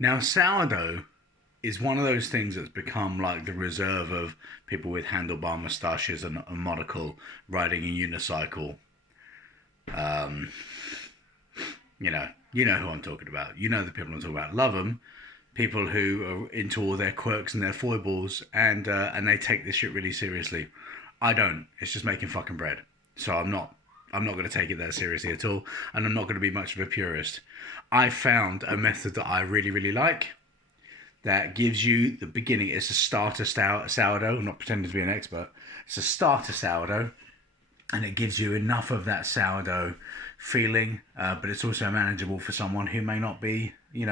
Now, sourdough is one of those things that's become like the reserve of people with handlebar moustaches and a monocle riding a unicycle. Um, you know who I'm talking about. You know the people I'm talking about. Love them. People who are into all their quirks and their foibles, and they take this shit really seriously. I don't. It's just making fucking bread. So I'm not going to take it that seriously at all, and I'm not going to be much of a purist. I found a method that I really, really like that gives you the beginning. It's a starter sourdough. I'm not pretending to be an expert. It's a starter sourdough, and it gives you enough of that sourdough feeling, but it's also manageable for someone who may not be, who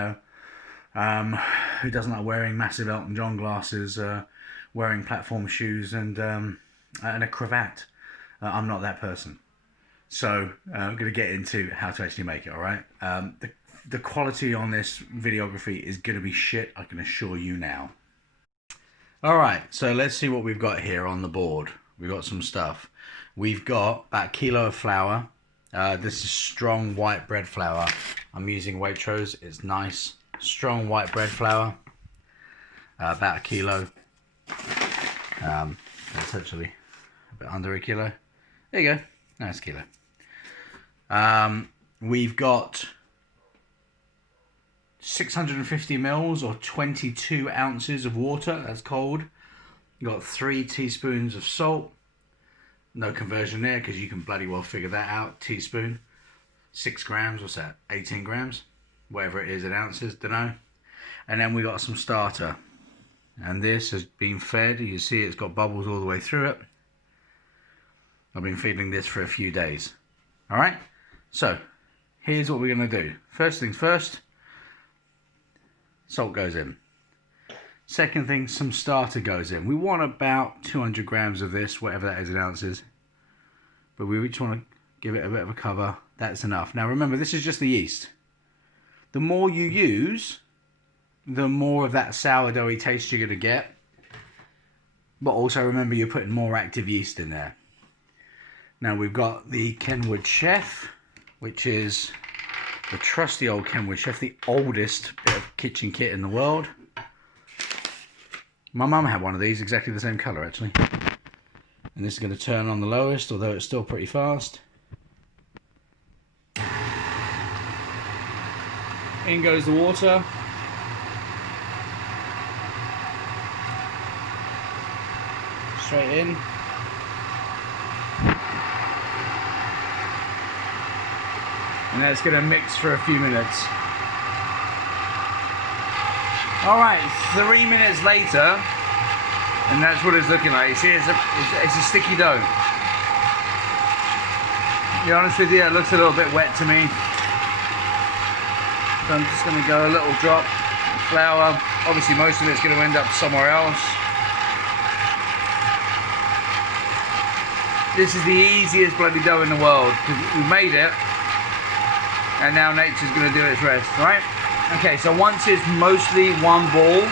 doesn't like wearing massive Elton John glasses, wearing platform shoes, and a cravat. I'm not that person. So I'm going to get into how to actually make it, all right? The quality on this videography is going to be shit, I can assure you now. All right, so let's see what we've got here on the board. We've got some stuff. We've got about a kilo of flour. This is strong white bread flour. I'm using Waitrose. It's nice, strong white bread flour. About a kilo. That's actually a bit under a kilo. There you go. Nice kilo. We've got 650 mils or 22 ounces of water. That's cold. You've got 3 teaspoons of salt. No conversion there because you can bloody well figure that out. Teaspoon. 6 grams. What's that? 18 grams? Whatever it is in ounces. Don't know. And then we got some starter. And this has been fed. You can see it's got bubbles all the way through it. I've been feeding this for a few days. Alright? So, here's what we're going to do. First things first. Salt goes in. Second thing, some starter goes in. We want about 200 grams of this, whatever that is in ounces. But we just want to give it a bit of a cover. That's enough. Now remember, this is just the yeast. The more you use, the more of that sourdoughy taste you're going to get. But also remember, you're putting more active yeast in there. Now we've got the Kenwood Chef, which is the trusty old Kenwood Chef, the oldest bit of kitchen kit in the world. My mum had one of these, exactly the same colour actually. And this is going to turn on the lowest, although it's still pretty fast. In goes the water. Straight in. And that's going to mix for a few minutes. Alright, 3 minutes later, and that's what it's looking like. You see, it's a sticky dough. To be honest with you, it looks a little bit wet to me. So I'm just going to go a little drop of flour. Obviously most of it's going to end up somewhere else. This is the easiest bloody dough in the world, because we made it, and now nature's going to do its rest, right? Okay, so once it's mostly one ball,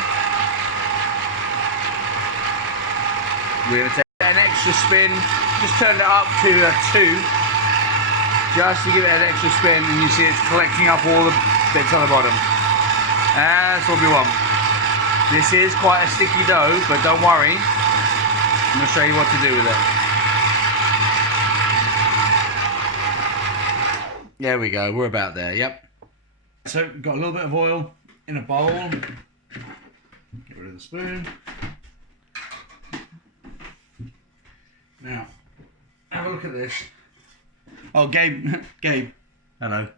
we're going to take an extra spin, just turn it up to a 2, just to give it an extra spin, and you see it's collecting up all the bits on the bottom. That's what we want. This is quite a sticky dough, but don't worry, I'm going to show you what to do with it. There we go, we're about there, yep. So, got a little bit of oil in a bowl. Get rid of the spoon. Now, have a look at this. Oh, Gabe, hello.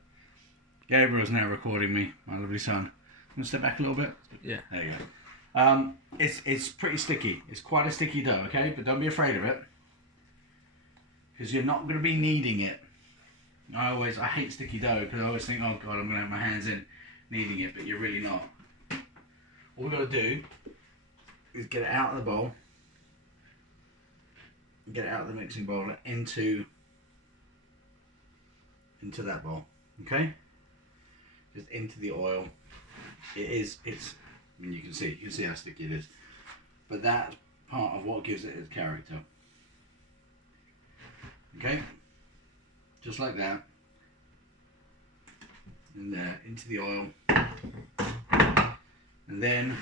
Gabriel's now recording me, my lovely son. I'm going to step back a little bit. Yeah. There you go. It's pretty sticky. It's quite a sticky dough, okay? But don't be afraid of it, because you're not going to be kneading it. I hate sticky dough because I always think, oh god, I'm going to have my hands in kneading it, but you're really not. All we've got to do is get it out of the bowl, get it out of the mixing bowl into that bowl, okay? Just into the oil. It's, I mean, you can see how sticky it is, but that's part of what gives it its character. Okay? Just like that, and there, into the oil. And then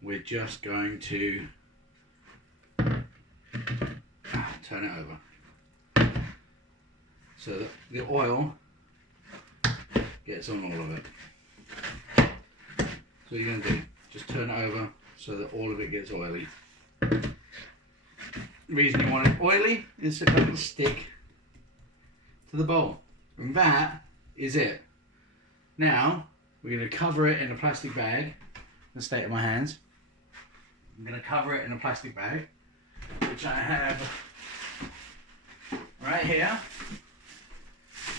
we're just going to turn it over so that the oil gets on all of it. So what you're going to do, just turn it over so that all of it gets oily. The reason you want it oily is so it doesn't stick to the bowl. And that is it. Now we're going to cover it in a plastic bag. The state of my hands. I'm going to cover it in a plastic bag, which I have right here.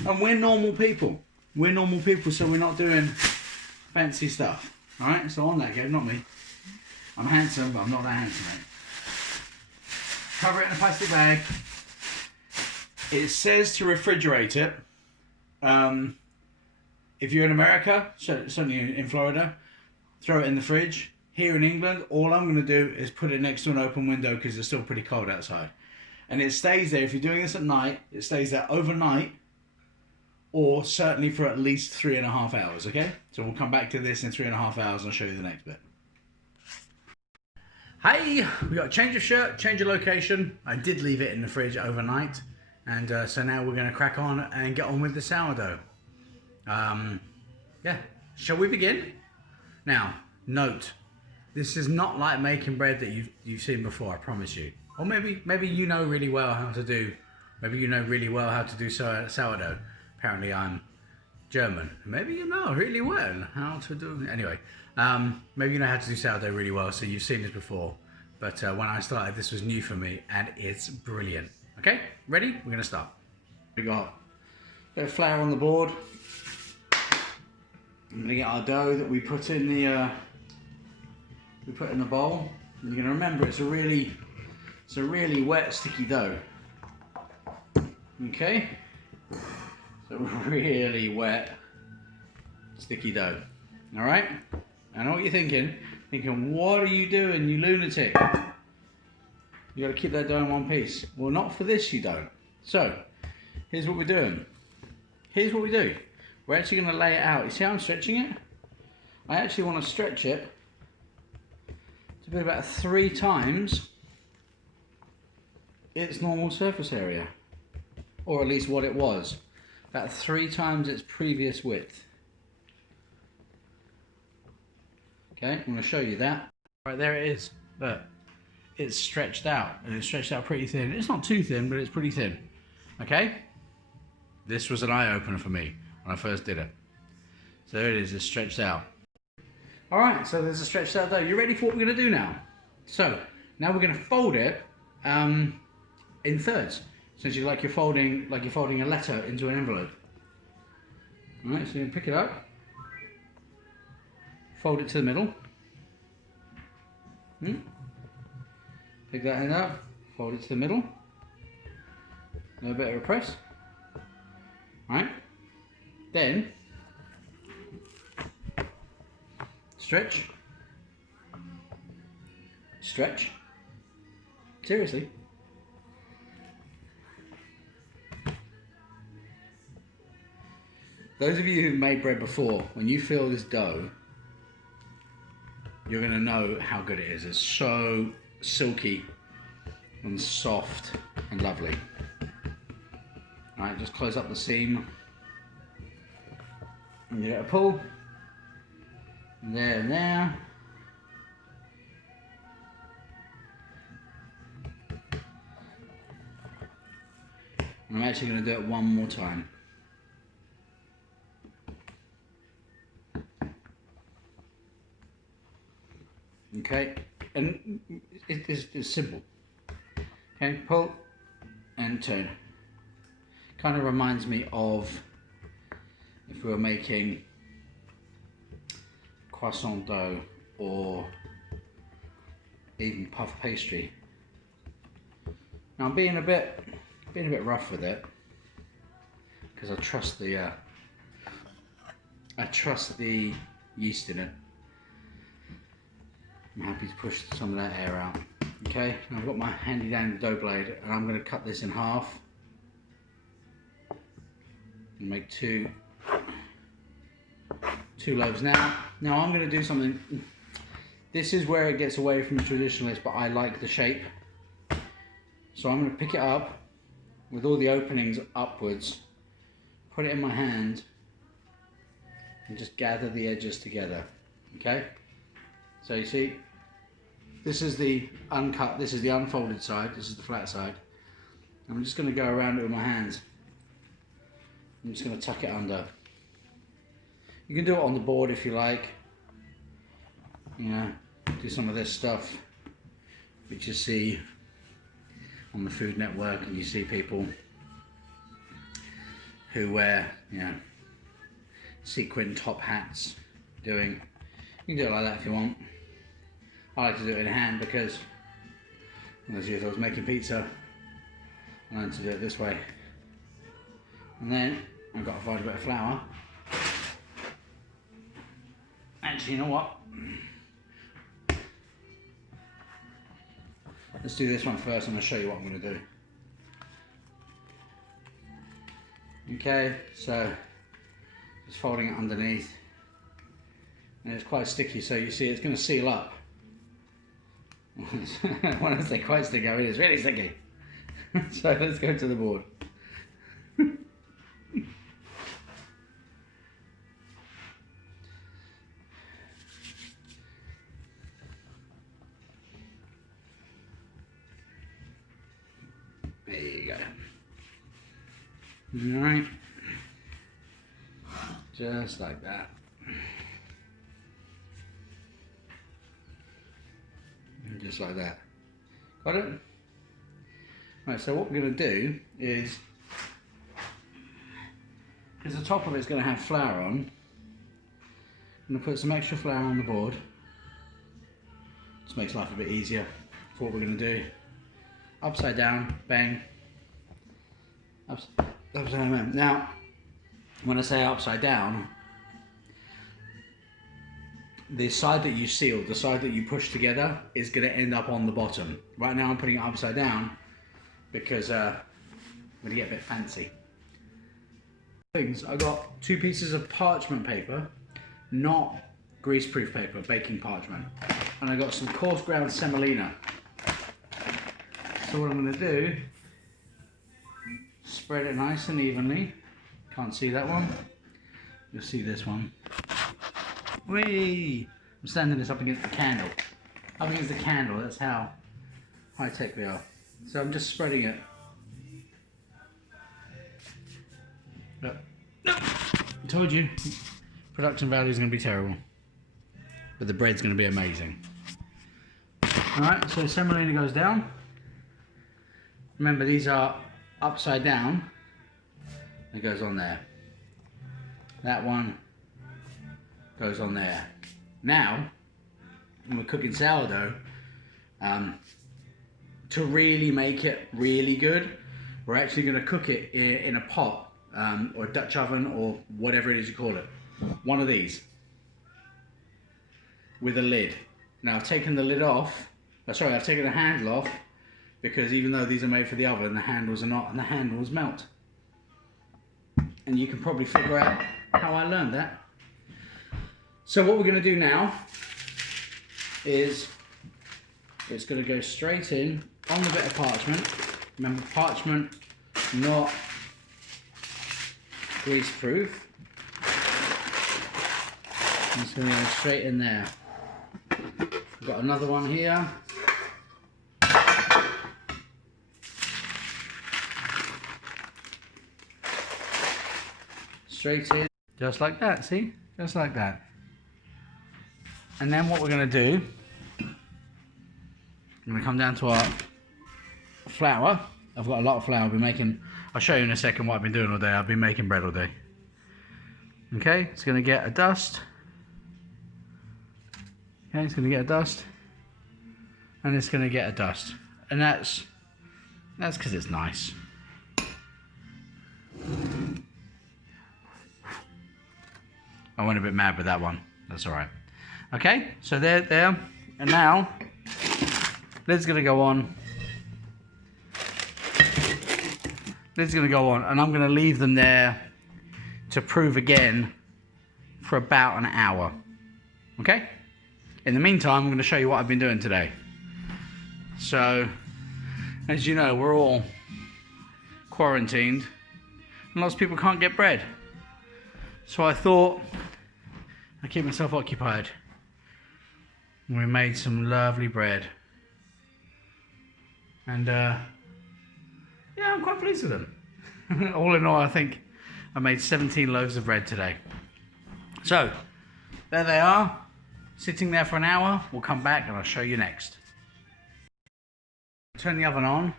And we're normal people. We're normal people, so we're not doing fancy stuff. Alright, so on that go, not me. I'm handsome, but I'm not that handsome, mate. Cover it in a plastic bag. It says to refrigerate it. If you're in America, certainly in Florida, throw it in the fridge. Here in England, all I'm going to do is put it next to an open window because it's still pretty cold outside. And it stays there, if you're doing this at night, it stays there overnight, or certainly for at least 3.5 hours, okay? So we'll come back to this in 3.5 hours and I'll show you the next bit. Hey, we got a change of shirt, change of location. I did leave it in the fridge overnight, and so now we're going to crack on and get on with the sourdough. Yeah, shall we begin? Now, note, this is not like making bread that you've seen before, I promise you. Or maybe you know really well how to do, sourdough. Apparently I'm German. Maybe you know really well how to do, anyway. Maybe you know how to do sourdough really well, so you've seen this before. But when I started, this was new for me, and it's brilliant. Okay, ready? We're gonna start. We got a bit of flour on the board. I'm gonna get our dough that we put in the bowl. And you're gonna remember it's a really wet, sticky dough. Okay, so really wet, sticky dough. All right. I know what you're thinking. What are you doing, you lunatic? You got to keep that dough in one piece. Well, not for this, you don't. So, here's what we're doing. Here's what we do. We're actually going to lay it out. You see how I'm stretching it? I actually want to stretch it to be about 3 times its normal surface area. Or at least what it was. About 3 times its previous width. Okay, I'm going to show you that. Right, there it is. Look, it's stretched out, and it's stretched out pretty thin. It's not too thin, but it's pretty thin. Okay? This was an eye-opener for me when I first did it. So there it is, it's stretched out. Alright, so there's a stretched out dough. You ready for what we're going to do now? So, now we're going to fold it in thirds. Essentially like you're folding a letter into an envelope. Alright, so you pick it up. Fold it to the middle. Pick that end up, fold it to the middle. A little bit of a press. Right. Then stretch. Stretch. Seriously. Those of you who've made bread before, when you feel this dough, you're going to know how good it is. It's so silky and soft and lovely. Alright, just close up the seam and give it a pull. There and there. And I'm actually going to do it one more time. Okay, and it's simple. Okay, pull and turn. Kind of reminds me of if we were making croissant dough or even puff pastry. Now I'm being a bit rough with it because I trust the yeast in it. I'm happy to push some of that air out. Okay, I've got my handy dandy dough blade and I'm going to cut this in half and make two loaves. Now I'm going to do something This is where it gets away from the traditionalist, but I like the shape. So I'm going to pick it up with all the openings upwards, put it in my hand, and just gather the edges together. Okay? So you see, this is the uncut, this is the unfolded side, this is the flat side. I'm just going to go around it with my hands. I'm just going to tuck it under. You can do it on the board if you like. You know, do some of this stuff which you see on the Food Network, and you see people who wear, you know, sequin top hats doing. You can do it like that if you want. I like to do it in hand because, as if I was making pizza, I learned to do it this way. And then I've got to find a bit of flour. Actually, you know what? Let's do this one first. I'm going to show you what I'm going to do. Okay, so just folding it underneath, and it's quite sticky, so you see it's going to seal up. When I say quite sticky, it is really sticky. So let's go to the board. There you go. Alright. Just like that. And just like that. Got it? Right, so what we're going to do is, because the top of it's going to have flour on, I'm going to put some extra flour on the board. Just makes life a bit easier for what we're going to do. Upside down, bang. Upside down. Now, when I say upside down, the side that you sealed, the side that you push together, is going to end up on the bottom. Right now I'm putting it upside down because I'm going to get a bit fancy. I got 2 pieces of parchment paper, not greaseproof paper, baking parchment. And I got some coarse ground semolina. So what I'm going to do, spread it nice and evenly. Can't see that one. You'll see this one. Whee! I'm standing this up against the candle. Up against the candle, that's how high tech we are. So I'm just spreading it. Look. I told you, production value is going to be terrible. But the bread's going to be amazing. Alright, so semolina goes down. Remember, these are upside down. It goes on there. That one goes on there. Now, when we're cooking sourdough, to really make it really good, we're actually going to cook it in a pot or a Dutch oven or whatever it is you call it. One of these with a lid. Now I've taken the lid off. Sorry, I've taken the handle off because even though these are made for the oven, the handles are not, and the handles melt. And you can probably figure out how I learned that. So what we're going to do now is it's going to go straight in on the bit of parchment. Remember, parchment, not grease proof. It's going to go straight in there. We've got another one here. Straight in, just like that, see? Just like that. And then what we're going to do, I'm going to come down to our flour. I've got a lot of flour. I've been making, I'll show you in a second what I've been doing all day. I've been making bread all day. Okay, it's going to get a dust. Okay, it's going to get a dust. And it's going to get a dust. And that's because it's nice. I went a bit mad with that one. That's all right. Okay, so there, and now lid's gonna go on. Lid's gonna go on, and I'm gonna leave them there to prove again for about an hour. Okay, In the meantime, I'm going to show you what I've been doing today. So, as you know, we're all quarantined and lots of people can't get bread. So I thought I'd keep myself occupied. And we made some lovely bread. And yeah, I'm quite pleased with them. All in all, I think I made 17 loaves of bread today. So, there they are, sitting there for an hour. We'll come back and I'll show you next. Turn the oven on,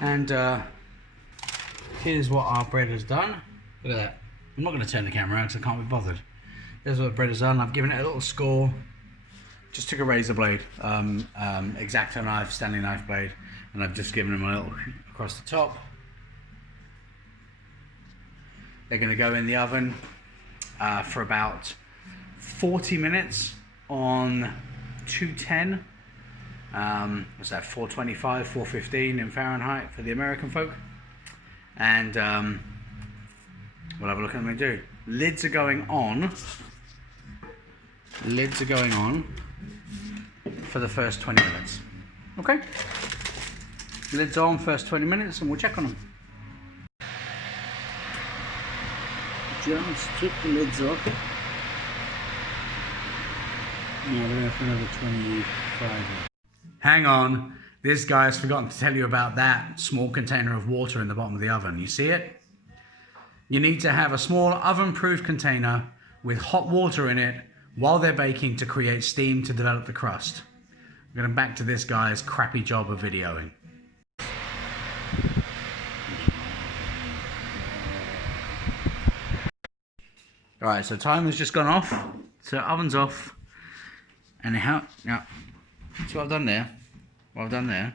and here's what our bread has done. Look at that. I'm not going to turn the camera around because I can't be bothered. Here's what the bread has done. I've given it a little score. Just took a razor blade, X-Acto knife, Stanley knife blade, and I've just given them a little across the top. They're going to go in the oven for about 40 minutes on 210. What's that, 425, 415 in Fahrenheit for the American folk. And we'll have a look at what they do. Lids are going on. Lids are going on for the first 20 minutes. Okay? Lids on, first 20 minutes, and we'll check on them. Just took the lids off. Now we're going for another 25. Hang on, this guy has forgotten to tell you about that small container of water in the bottom of the oven. You see it? You need to have a small oven-proof container with hot water in it while they're baking to create steam to develop the crust. I'm going back to this guy's crappy job of videoing. Alright, so timer's just gone off. So oven's off. And now, see what I've done there? What I've done there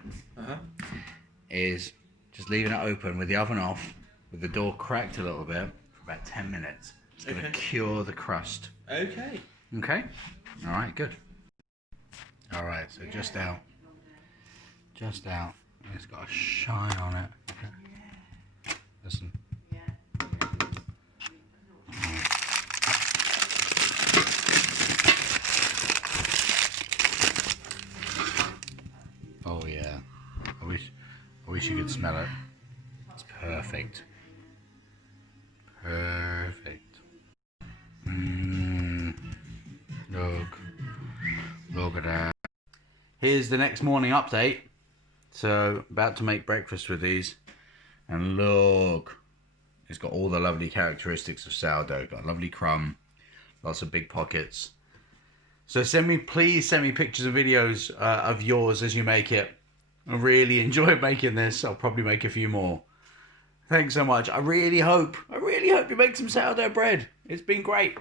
is just leaving it open with the oven off, with the door cracked a little bit for about 10 minutes. It's going to cure the crust. Okay. Okay? Alright, good. Alright, so just out. Just out. It's got a shine on it. Okay. Listen. Oh yeah. I wish you could smell it. It's perfect. Perfect. Look at that. Here's the next morning update. So, about to make breakfast with these. And look. It's got all the lovely characteristics of sourdough. Got a lovely crumb. Lots of big pockets. So please send me pictures and videos of yours as you make it. I really enjoyed making this. I'll probably make a few more. Thanks so much. I really hope you make some sourdough bread. It's been great.